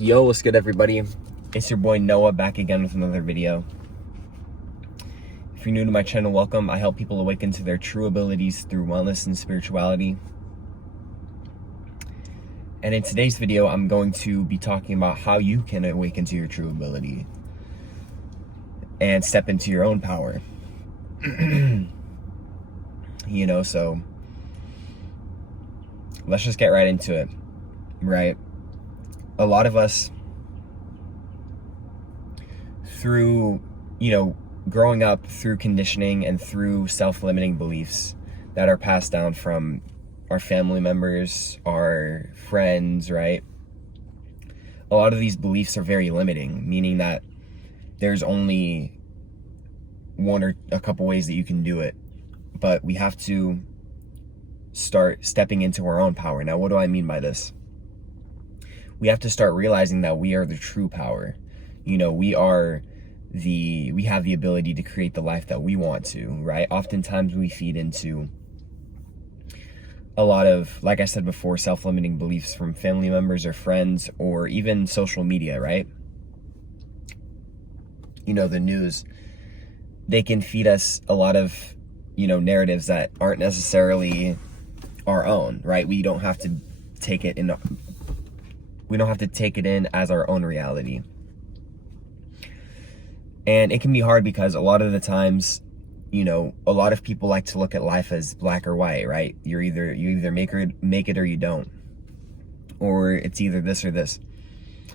Yo, what's good, everybody? It's your boy Noah back again with another video. If you're new to my channel, welcome. I help people awaken to their true abilities through wellness and spirituality. And in today's video, I'm going to be talking about how you can awaken to your true ability and step into your own power. So let's just get right into it, right? A lot of us, through, growing up, through conditioning and through self-limiting beliefs that are passed down from our family members, our friends, right? A lot of these beliefs are very limiting, meaning that there's only one or a couple ways that you can do it, but we have to start stepping into our own power. Now, what do I mean by this? We have to start realizing that we are the true power. We have the ability to create the life that we want to, right? Oftentimes we feed into a lot of, like I said before, self-limiting beliefs from family members or friends or even social media, right? The news, they can feed us a lot of, narratives that aren't necessarily our own, right? We don't have to take it in as our own reality. And it can be hard because a lot of the times, a lot of people like to look at life as black or white, right? You either make it or you don't. Or it's either this or this.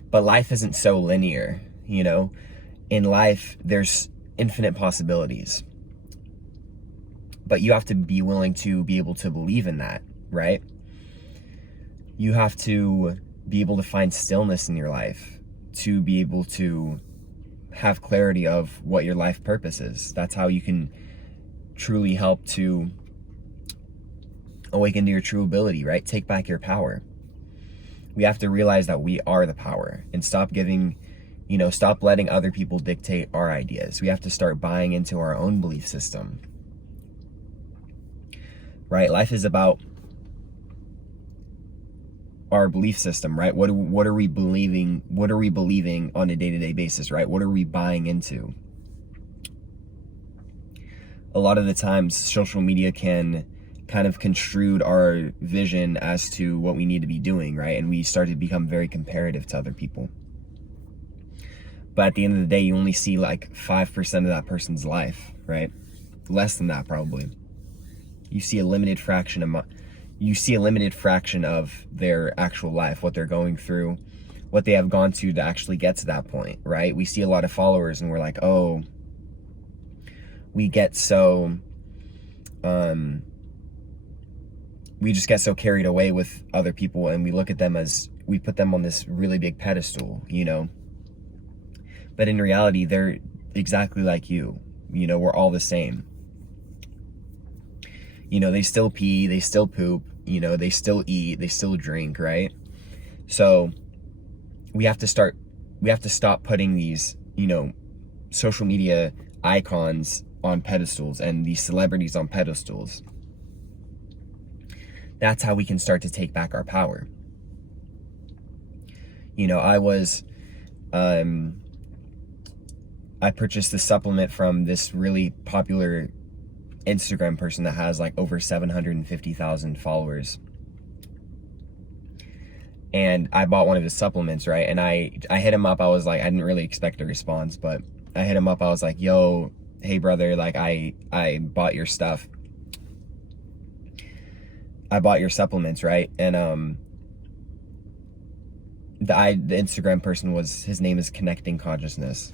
But life isn't so linear, In life, there's infinite possibilities. But you have to be willing to be able to believe in that, right? You have to be able to find stillness in your life, to be able to have clarity of what your life purpose is. That's how you can truly help to awaken to your true ability, right? Take back your power. We have to realize that we are the power and stop letting other people dictate our ideas. We have to start buying into our own belief system, right? Life is about our belief system, right? What are we believing? What are we believing on a day-to-day basis, right? What are we buying into? A lot of the times, social media can kind of construe our vision as to what we need to be doing, right? And we start to become very comparative to other people. But at the end of the day, you only see like 5% of that person's life, right? Less than that, probably. You see a limited fraction of their actual life, what they're going through, what they have gone to actually get to that point, right? We see a lot of followers and we're like, oh, we just get so carried away with other people and we look at them as, we put them on this really big pedestal, But in reality, they're exactly like you. We're all the same. They still pee, they still poop, they still eat, they still drink, right? So we have to stop putting these, social media icons on pedestals and these celebrities on pedestals. That's how we can start to take back our power. I purchased this supplement from this really popular Instagram person that has like over 750,000 followers. And I bought one of his supplements, right? And I hit him up. I was like, I didn't really expect a response, but I hit him up. I was like, yo, hey brother, like I bought your stuff. I bought your supplements, right? And the Instagram person his name is Connecting Consciousness.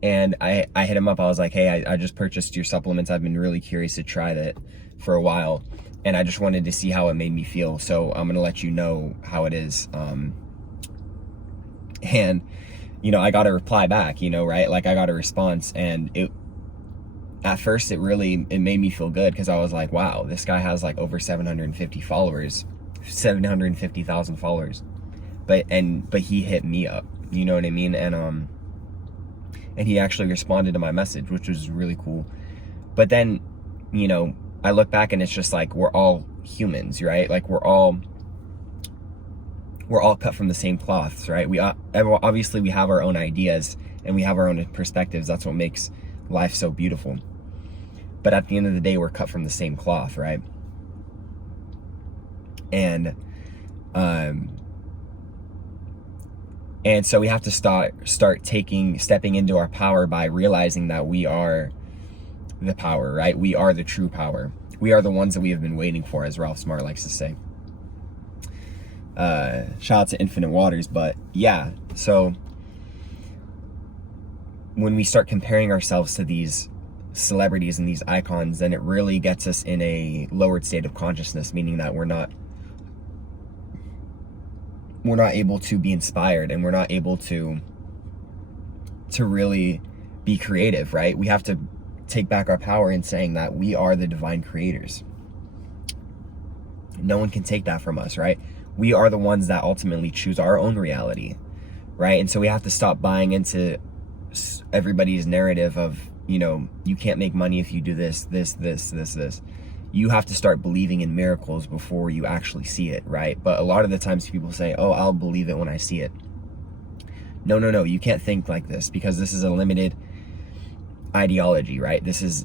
And I hit him up. I was like, hey, I just purchased your supplements. I've been really curious to try that for a while. And I just wanted to see how it made me feel. So I'm going to let you know how it is. And, I got a reply back, right? Like I got a response and at first it made me feel good because I was like, wow, this guy has like over 750,000 followers. But he hit me up, you know what I mean? And he actually responded to my message, which was really cool. But then, I look back and it's just like, we're all humans, right? Like we're all we're all cut from the same cloths, right? Obviously we have our own ideas and we have our own perspectives. That's what makes life so beautiful. But at the end of the day, we're cut from the same cloth, right? And so we have to start stepping into our power by realizing that we are the power, right? We are the true power. We are the ones that we have been waiting for, as Ralph Smart likes to say. Shout out to Infinite Waters. But yeah, so when we start comparing ourselves to these celebrities and these icons, then it really gets us in a lowered state of consciousness, meaning that we're not able to be inspired, and we're not able to really be creative, right? We have to take back our power in saying that we are the divine creators. No one can take that from us, right? We are the ones that ultimately choose our own reality, right? And so we have to stop buying into everybody's narrative of, you know, you can't make money if you do this. You have to start believing in miracles before you actually see it, right? But a lot of the times people say, oh, I'll believe it when I see it. No, you can't think like this, because this is a limited ideology, right? This is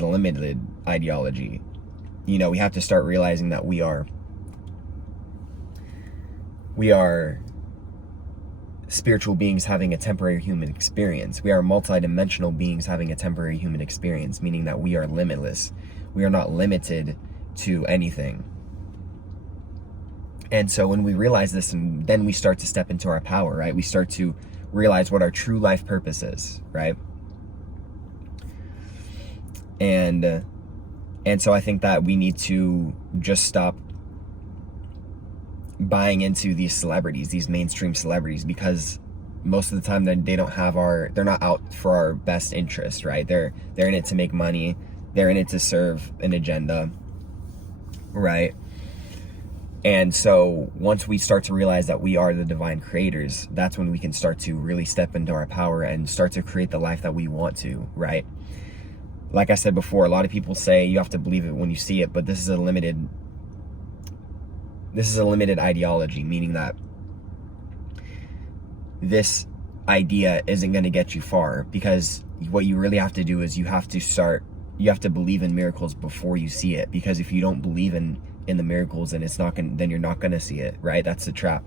a limited ideology. You know, we have to start realizing that we are spiritual beings having a temporary human experience. We are multidimensional beings having a temporary human experience, meaning that we are limitless. We are not limited to anything. And so when we realize this, and then we start to step into our power, right? We start to realize what our true life purpose is, right? And so I think that we need to just stop buying into these celebrities, these mainstream celebrities, because most of the time they don't have they're not out for our best interest, right? They're in it to make money. They're in it to serve an agenda, right? And so once we start to realize that we are the divine creators, that's when we can start to really step into our power and start to create the life that we want to, right? Like I said before, a lot of people say you have to believe it when you see it, but this is a limited ideology, meaning that this idea isn't going to get you far, because what you really have to do is you have to believe in miracles before you see it, because if you don't believe in the miracles, then then you're not going to see it, right? That's the trap.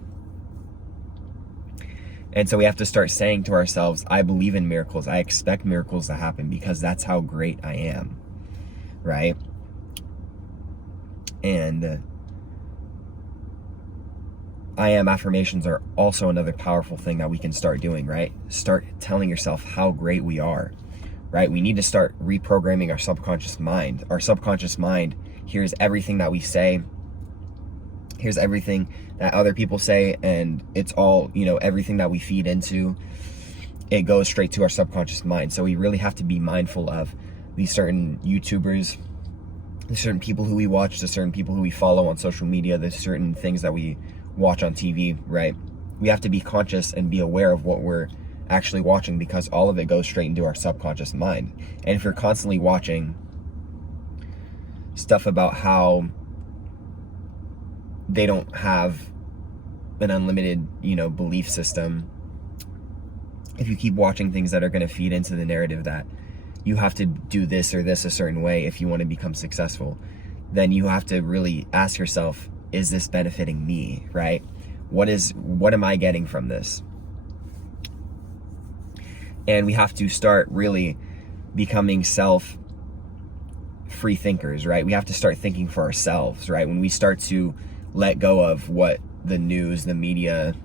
And so we have to start saying to ourselves, I believe in miracles. I expect miracles to happen, because that's how great I am, right? And I am affirmations are also another powerful thing that we can start doing, right? Start telling yourself how great we are, right? We need to start reprogramming our subconscious mind. Our subconscious mind hears everything that we say, here's everything that other people say, and it's all, you know, everything that we feed into, it goes straight to our subconscious mind. So we really have to be mindful of these certain YouTubers, the certain people who we watch, the certain people who we follow on social media, the certain things that we watch on TV, right? We have to be conscious and be aware of what we're actually watching, because all of it goes straight into our subconscious mind. And if you're constantly watching stuff about how they don't have an unlimited, you know, belief system, if you keep watching things that are going to feed into the narrative that you have to do this or this a certain way if you want to become successful, then you have to really ask yourself, is this benefiting me, right? What am I getting from this? And we have to start really becoming free thinkers, right? We have to start thinking for ourselves, right? When we start to let go of what the news, the media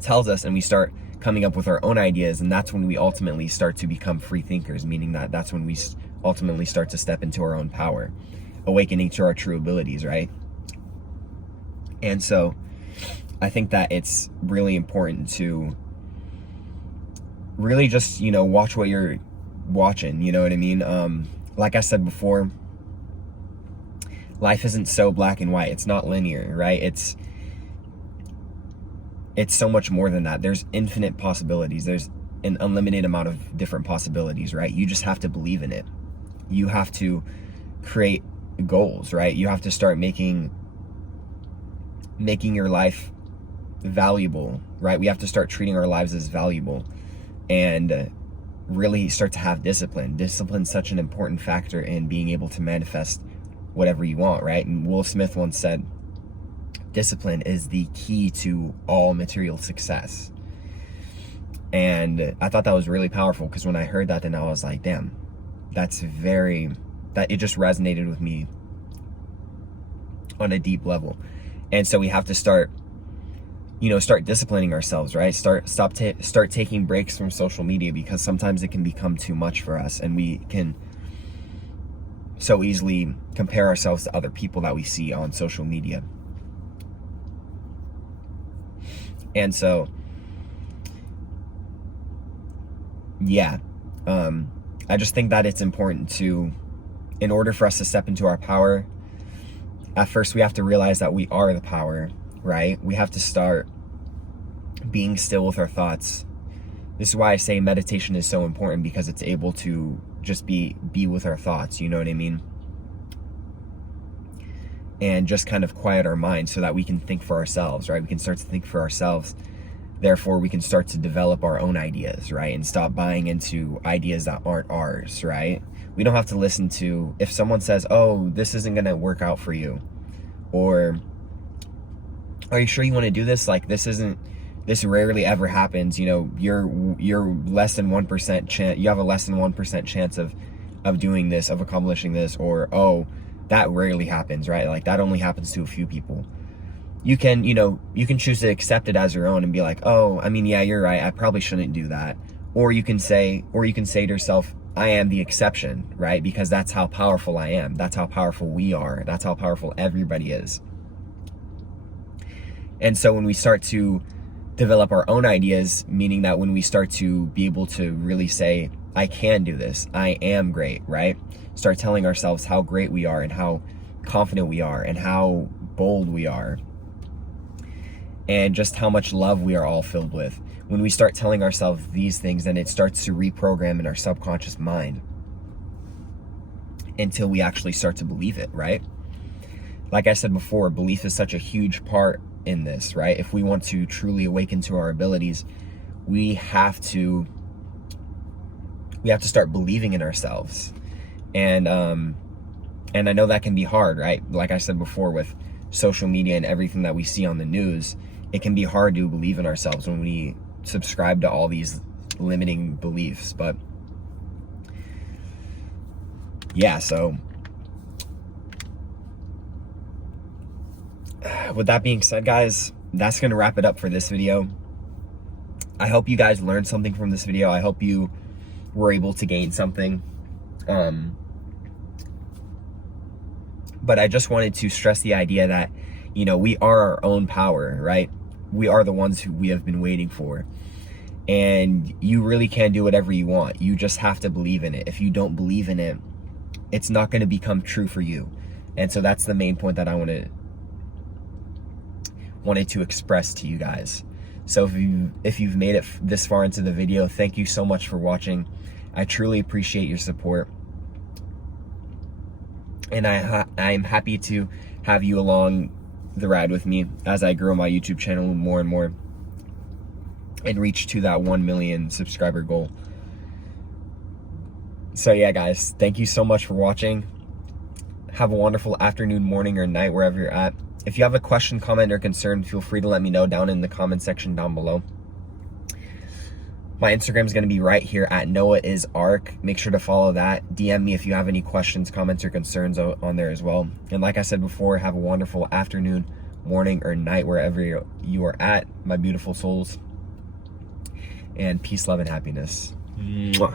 tells us, and we start coming up with our own ideas, and that's when we ultimately start to become free thinkers, meaning that that's when we ultimately start to step into our own power, awakening to our true abilities, right? And so I think that it's really important to really just, you know, watch what you're watching, you know what I mean? Like I said before, life isn't so black and white. It's not linear, right? It's so much more than that. There's infinite possibilities. There's an unlimited amount of different possibilities, right? You just have to believe in it. You have to create goals, right? You have to start making making your life valuable, right? We have to start treating our lives as valuable and really start to have discipline. Discipline's such an important factor in being able to manifest whatever you want, right? And Will Smith once said, discipline is the key to all material success. And I thought that was really powerful, because when I heard that, then I was like, damn, that it just resonated with me on a deep level. And so we have to start disciplining ourselves, right? Start taking breaks from social media, because sometimes it can become too much for us, and we can so easily compare ourselves to other people that we see on social media. And so, yeah, I just think that it's important to, in order for us to step into our power, at first we have to realize that we are the power, right? We have to start being still with our thoughts. This is why I say meditation is so important, because it's able to just be with our thoughts, you know what I mean? And just kind of quiet our minds so that we can think for ourselves, right? We can start to think for ourselves. Therefore, we can start to develop our own ideas, right? And stop buying into ideas that aren't ours, right? We don't have to listen to, if someone says, oh, this isn't going to work out for you, or are you sure you want to do this? Like, this rarely ever happens. You know, you're less than 1% chance, you have a less than 1% chance of doing this, of accomplishing this, or, oh, that rarely happens, right? Like, that only happens to a few people. You can choose to accept it as your own and be like, oh, I mean, yeah, you're right, I probably shouldn't do that. Or you can say to yourself, I am the exception, right? Because that's how powerful I am. That's how powerful we are. That's how powerful everybody is. And so when we start to develop our own ideas, meaning that when we start to be able to really say, I can do this, I am great, right? Start telling ourselves how great we are and how confident we are and how bold we are, and just how much love we are all filled with. When we start telling ourselves these things, then it starts to reprogram in our subconscious mind until we actually start to believe it, right? Like I said before, belief is such a huge part in this, right? If we want to truly awaken to our abilities, we have to start believing in ourselves. And I know that can be hard, right? Like I said before, with social media and everything that we see on the news, it can be hard to believe in ourselves when we subscribe to all these limiting beliefs. But yeah, so with that being said, guys, that's going to wrap it up for this video. I hope you guys learned something from this video. I hope you were able to gain something. But I just wanted to stress the idea that, we are our own power, right? We are the ones who we have been waiting for. And you really can do whatever you want. You just have to believe in it. If you don't believe in it, it's not going to become true for you. And so that's the main point that I wanted to express to you guys. So if you've made it this far into the video, thank you so much for watching. I truly appreciate your support. And I'm happy to have you along the ride with me as I grow my YouTube channel more and more and reach to that 1 million subscriber goal. So yeah, guys, thank you so much for watching. Have a wonderful afternoon, morning, or night, wherever you're at. If you have a question, comment, or concern, feel free to let me know down in the comment section down below. My Instagram is going to be right here at NoahIsArk. Make sure to follow that. DM me if you have any questions, comments, or concerns on there as well. And like I said before, have a wonderful afternoon, morning, or night, wherever you are at, my beautiful souls. And peace, love, and happiness. Mwah.